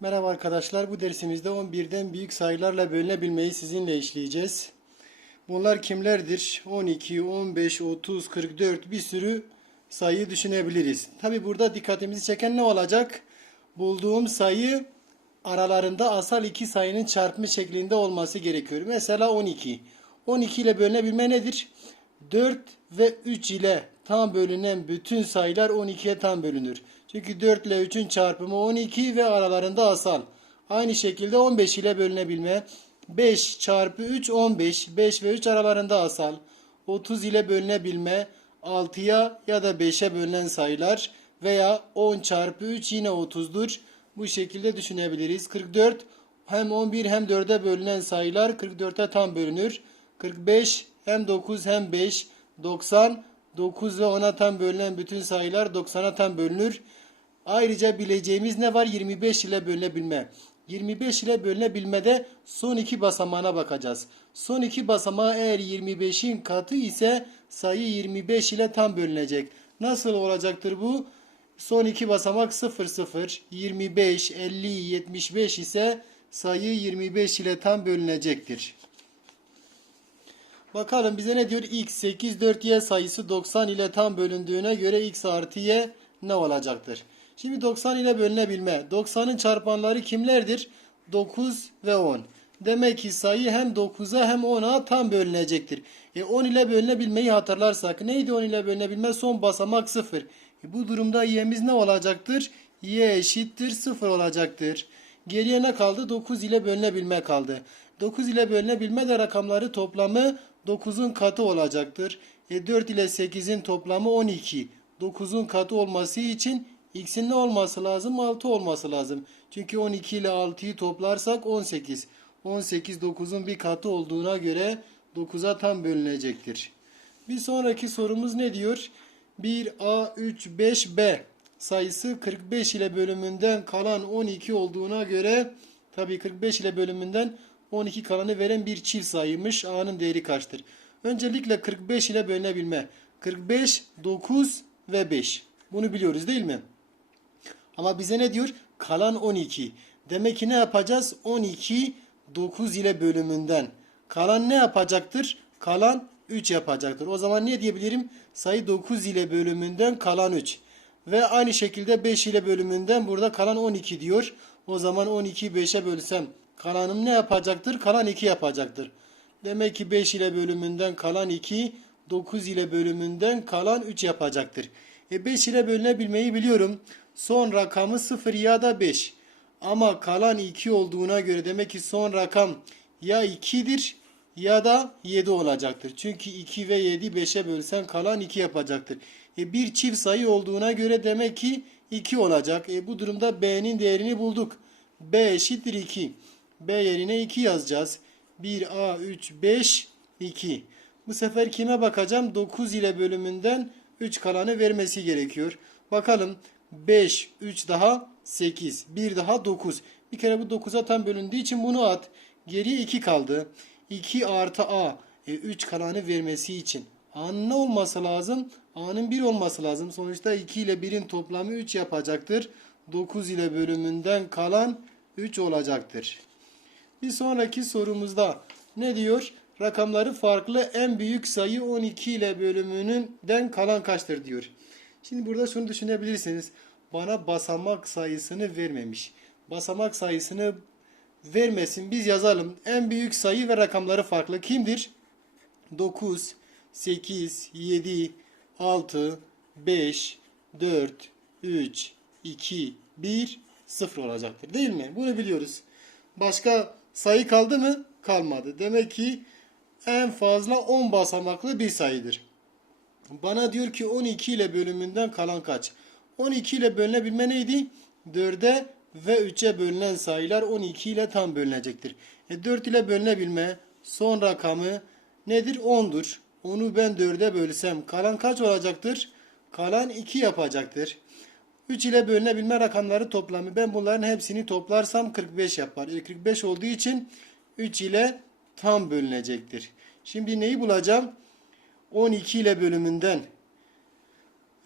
Merhaba arkadaşlar. Bu dersimizde 11'den büyük sayılarla bölünebilmeyi sizinle işleyeceğiz. Bunlar kimlerdir? 12, 15, 30, 44 bir sürü sayı düşünebiliriz. Tabi burada dikkatimizi çeken ne olacak? Bulduğum sayı aralarında asal iki sayının çarpımı şeklinde olması gerekiyor. Mesela 12. 12 ile bölünebilme nedir? 4 ve 3 ile tam bölünen bütün sayılar 12'ye tam bölünür. Çünkü 4 ile 3'ün çarpımı 12 ve aralarında asal. Aynı şekilde 15 ile bölünebilme. 5 çarpı 3 15. 5 ve 3 aralarında asal. 30 ile bölünebilme. 6'ya ya da 5'e bölünen sayılar veya 10 çarpı 3 yine 30'dur. Bu şekilde düşünebiliriz. 44 hem 11 hem 4'e bölünen sayılar 44'e tam bölünür. 45 hem 9 hem 5 90 9 ve 10'a tam bölünen bütün sayılar 90'a tam bölünür. Ayrıca bileceğimiz ne var? 25 ile bölünebilme. 25 ile bölünebilmede son iki basamağına bakacağız. Son iki basamağı eğer 25'in katı ise sayı 25 ile tam bölünecek. Nasıl olacaktır bu? Son iki basamak 0 0, 25, 50, 75 ise sayı 25 ile tam bölünecektir. Bakalım bize ne diyor? x 8 4y sayısı 90 ile tam bölündüğüne göre x artı y ne olacaktır? Şimdi 90 ile bölünebilme. 90'ın çarpanları kimlerdir? 9 ve 10. Demek ki sayı hem 9'a hem 10'a tam bölünecektir. E 10 ile bölünebilmeyi hatırlarsak neydi 10 ile bölünebilme? Son basamak 0. E bu durumda y'miz ne olacaktır? y eşittir 0 olacaktır. Geriye ne kaldı? 9 ile bölünebilme kaldı. 9 ile bölünebilme de rakamları toplamı 9'un katı olacaktır. E 4 ile 8'in toplamı 12. 9'un katı olması için x'in ne olması lazım? 6 olması lazım. Çünkü 12 ile 6'yı toplarsak 18. 18 9'un bir katı olduğuna göre 9'a tam bölünecektir. Bir sonraki sorumuz ne diyor? 1A 3 5B sayısı 45 ile bölümünden kalan 12 olduğuna göre tabii 45 ile bölümünden 12 kalanı veren bir çift sayıymış. A'nın değeri kaçtır? Öncelikle 45 ile bölünebilme. 45, 9 ve 5. Bunu biliyoruz değil mi? Ama bize ne diyor? Kalan 12. Demek ki ne yapacağız? 12 9 ile bölümünden. Kalan ne yapacaktır? Kalan 3 yapacaktır. O zaman ne diyebilirim? Sayı 9 ile bölümünden kalan 3. Ve aynı şekilde 5 ile bölümünden burada kalan 12 diyor. O zaman 12'yi 5'e bölsem kalanım ne yapacaktır? Kalan 2 yapacaktır. Demek ki 5 ile bölümünden kalan 2, 9 ile bölümünden kalan 3 yapacaktır. E 5 ile bölünebilmeyi biliyorum. Son rakamı 0 ya da 5. Ama kalan 2 olduğuna göre demek ki son rakam ya 2'dir ya da 7 olacaktır. Çünkü 2 ve 7 5'e bölsen kalan 2 yapacaktır. E bir çift sayı olduğuna göre demek ki 2 olacak. E bu durumda B'nin değerini bulduk. B eşittir 2. B yerine 2 yazacağız. 1A 3 5 2. Bu sefer kime bakacağım? 9 ile bölümünden 3 kalanı vermesi gerekiyor. Bakalım 5 3 daha 8 1 daha 9. Bir kere bu 9'a tam bölündüğü için bunu at. Geriye 2 kaldı. 2 artı A. E, 3 kalanı vermesi için. A'nın ne olması lazım? A'nın 1 olması lazım. Sonuçta 2 ile 1'in toplamı 3 yapacaktır. 9 ile bölümünden kalan 3 olacaktır. Bir sonraki sorumuzda ne diyor? Rakamları farklı en büyük sayı 12 ile bölümünden kalan kaçtır diyor. Şimdi burada şunu düşünebilirsiniz. Bana basamak sayısını vermemiş. Basamak sayısını vermesin. Biz yazalım. En büyük sayı ve rakamları farklı. Kimdir? 9, 8, 7, 6, 5, 4, 3, 2, 1, 0 olacaktır. Değil mi? Bunu biliyoruz. Başka sayı kaldı mı? Kalmadı. Demek ki en fazla 10 basamaklı bir sayıdır. Bana diyor ki 12 ile bölümünden kalan kaç? 12 ile bölünebilme neydi? 4'e ve 3'e bölünen sayılar 12 ile tam bölünecektir. E 4 ile bölünebilme son rakamı nedir? 10'dur. Onu ben 4'e bölsem kalan kaç olacaktır? Kalan 2 yapacaktır. 3 ile bölünebilme rakamları toplamı. Ben bunların hepsini toplarsam 45 yapar. E 45 olduğu için 3 ile tam bölünecektir. Şimdi neyi bulacağım? 12 ile bölümünden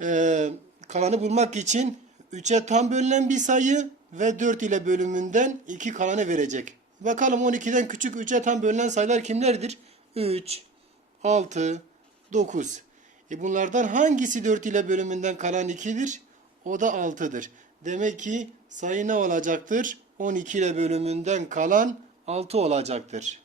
e, kalanı bulmak için 3'e tam bölünen bir sayı ve 4 ile bölümünden 2 kalanı verecek. Bakalım 12'den küçük 3'e tam bölünen sayılar kimlerdir? 3, 6, 9. E bunlardan hangisi 4 ile bölümünden kalan 2'dir? O da 6'dır. Demek ki sayı ne olacaktır? 12 ile bölümünden kalan 6 olacaktır.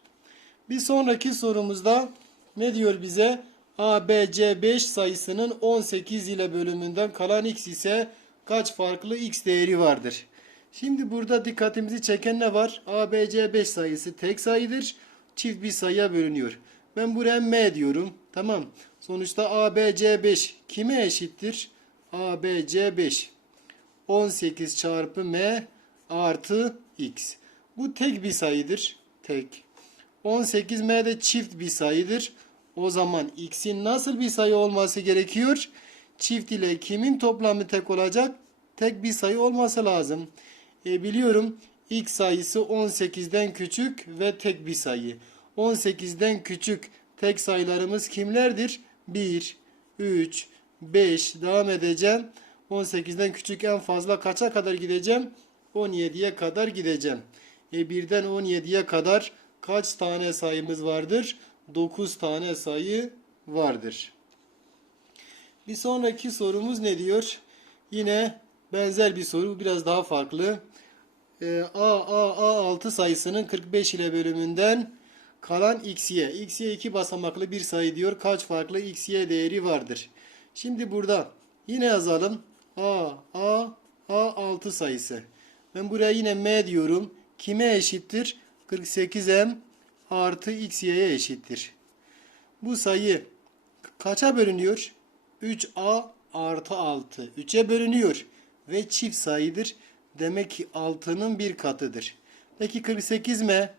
Bir sonraki sorumuzda ne diyor bize? A, B, C 5 sayısının 18 ile bölümünden kalan x ise kaç farklı x değeri vardır? Şimdi burada dikkatimizi çeken ne var? A, B, C 5 sayısı tek sayıdır. Çift bir sayıya bölünüyor. Ben buraya m diyorum. Tamam. Sonuçta A, B, C 5 kime eşittir? A, B, C 5. 18 çarpı m artı x. Bu tek bir sayıdır. Tek. 18m de çift bir sayıdır. O zaman x'in nasıl bir sayı olması gerekiyor? Çift ile kimin toplamı tek olacak? Tek bir sayı olması lazım. E, biliyorum x sayısı 18'den küçük ve tek bir sayı. 18'den küçük tek sayılarımız kimlerdir? 1, 3, 5 devam edeceğim. 18'den küçük en fazla kaça kadar gideceğim? 17'ye kadar gideceğim. E birden 17'ye kadar kaç tane sayımız vardır? 9 tane sayı vardır. Bir sonraki sorumuz ne diyor? Yine benzer bir soru, biraz daha farklı. E, A, A, A6 sayısının 45 ile bölümünden kalan xy. xy iki basamaklı bir sayı diyor. Kaç farklı xy değeri vardır? Şimdi burada yine yazalım. A, A, A6 sayısı. Ben buraya yine m diyorum. Kime eşittir? 48m artı xy'ye eşittir. Bu sayı kaça bölünüyor? 3a artı 6. 3'e bölünüyor ve çift sayıdır. Demek ki 6'nın bir katıdır. Peki 48m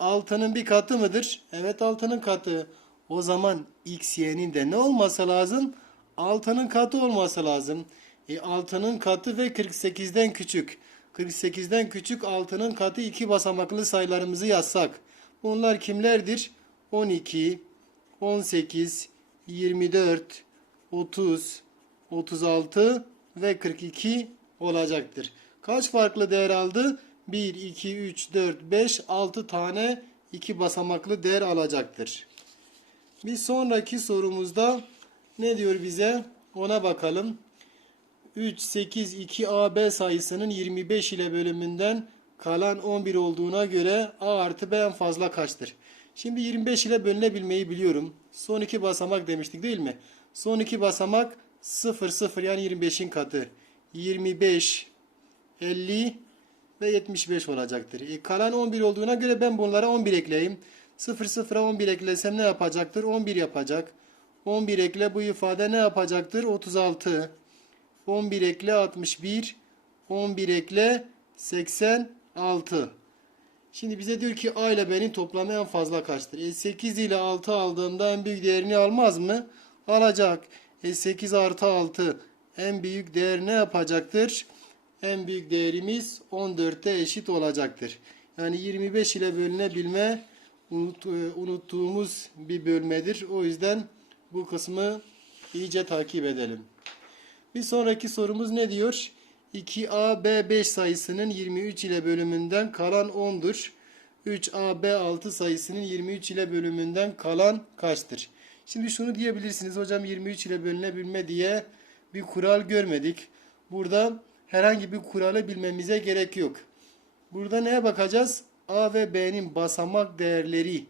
6'nın bir katı mıdır? Evet 6'nın katı. O zaman x, y'nin de ne olması lazım? 6'nın katı olması lazım. E 6'nın katı ve 48'den küçük. 48'den küçük 6'nın katı iki basamaklı sayılarımızı yazsak. Bunlar kimlerdir? 12, 18, 24, 30, 36 ve 42 olacaktır. Kaç farklı değer aldı? 1, 2, 3, 4, 5, 6 tane iki basamaklı değer alacaktır. Bir sonraki sorumuzda ne diyor bize? Ona bakalım. 3, 8, 2 AB sayısının 25 ile bölümünden kalan 11 olduğuna göre A artı B en fazla kaçtır? Şimdi 25 ile bölünebilmeyi biliyorum. Son iki basamak demiştik değil mi? Son iki basamak 0, 0 yani 25'in katı. 25, 50 ve 75 olacaktır. E, kalan 11 olduğuna göre ben bunlara 11 ekleyeyim. 0, 0'a 11 eklesem ne yapacaktır? 11 yapacak. 11 ekle bu ifade ne yapacaktır? 36. 11 ekle 61. 11 ekle 86. Şimdi bize diyor ki A ile B'nin toplamı en fazla kaçtır? E 8 ile 6 aldığında en büyük değerini almaz mı? Alacak. E 8 artı 6 en büyük değer ne yapacaktır? En büyük değerimiz 14'te eşit olacaktır. Yani 25 ile bölünebilme unut, e, unuttuğumuz bir bölmedir. O yüzden bu kısmı iyice takip edelim. Bir sonraki sorumuz ne diyor? 2AB5 sayısının 23 ile bölümünden kalan 10'dur. 3AB6 sayısının 23 ile bölümünden kalan kaçtır? Şimdi şunu diyebilirsiniz hocam 23 ile bölünebilme diye bir kural görmedik. Burada herhangi bir kuralı bilmemize gerek yok. Burada neye bakacağız? A ve B'nin basamak değerleri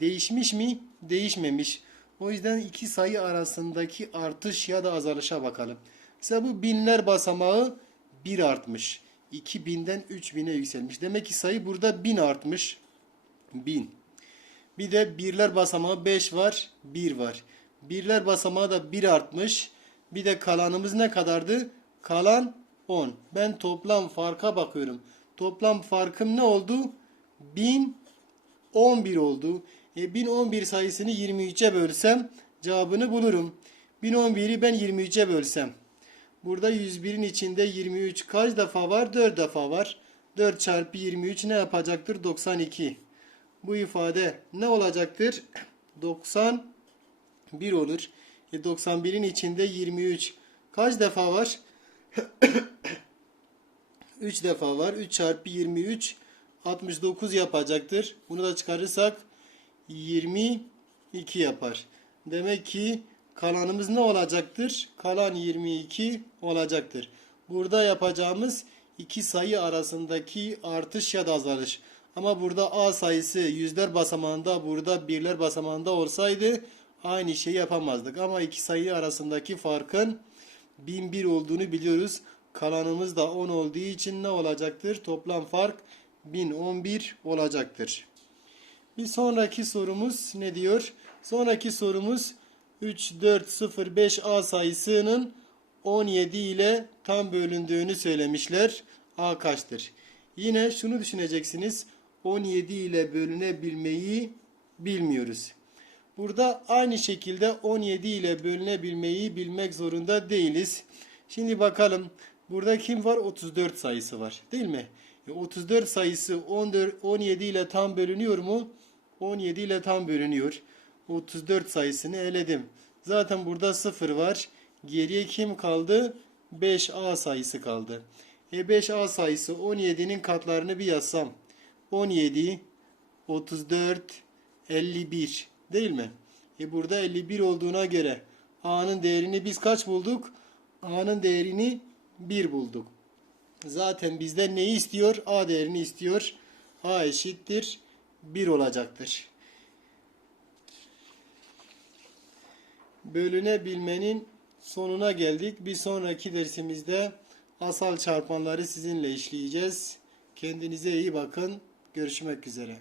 değişmiş mi? Değişmemiş. O yüzden iki sayı arasındaki artış ya da azalışa bakalım. Mesela bu binler basamağı 1 artmış. 2000'den 3000'e yükselmiş. Demek ki sayı burada 1000 artmış. 1000. Bir de birler basamağı 5 var, 1 var. Birler basamağı da 1 artmış. Bir de kalanımız ne kadardı? Kalan 10. Ben toplam farka bakıyorum. Toplam farkım ne oldu? 1011 oldu. E, 1011 sayısını 23'e bölsem cevabını bulurum. 1011'i ben 23'e bölsem. Burada 101'in içinde 23 kaç defa var? 4 defa var. 4 çarpı 23 ne yapacaktır? 92. Bu ifade ne olacaktır? 91 olur. E 91'in içinde 23 kaç defa var? 3 defa var. 3 çarpı 23 69 yapacaktır. Bunu da çıkarırsak 22 yapar. Demek ki kalanımız ne olacaktır? Kalan 22 olacaktır. Burada yapacağımız iki sayı arasındaki artış ya da azalış. Ama burada A sayısı yüzler basamağında, burada birler basamağında olsaydı aynı şeyi yapamazdık. Ama iki sayı arasındaki farkın 1001 olduğunu biliyoruz. Kalanımız da 10 olduğu için ne olacaktır? Toplam fark 1011 olacaktır. Bir sonraki sorumuz ne diyor? Sonraki sorumuz 3, 4, 0, 5 A sayısının 17 ile tam bölündüğünü söylemişler. A kaçtır? Yine şunu düşüneceksiniz. 17 ile bölünebilmeyi bilmiyoruz. Burada aynı şekilde 17 ile bölünebilmeyi bilmek zorunda değiliz. Şimdi bakalım. Burada kim var? 34 sayısı var. Değil mi? E, 34 sayısı 14, 17 ile tam bölünüyor mu? 17 ile tam bölünüyor. 34 sayısını eledim. Zaten burada 0 var. Geriye kim kaldı? 5A sayısı kaldı. E 5A sayısı 17'nin katlarını bir yazsam. 17, 34, 51 değil mi? E burada 51 olduğuna göre A'nın değerini biz kaç bulduk? A'nın değerini 1 bulduk. Zaten bizden neyi istiyor? A değerini istiyor. A eşittir 1 olacaktır. Bölünebilmenin sonuna geldik. Bir sonraki dersimizde asal çarpanları sizinle işleyeceğiz. Kendinize iyi bakın. Görüşmek üzere.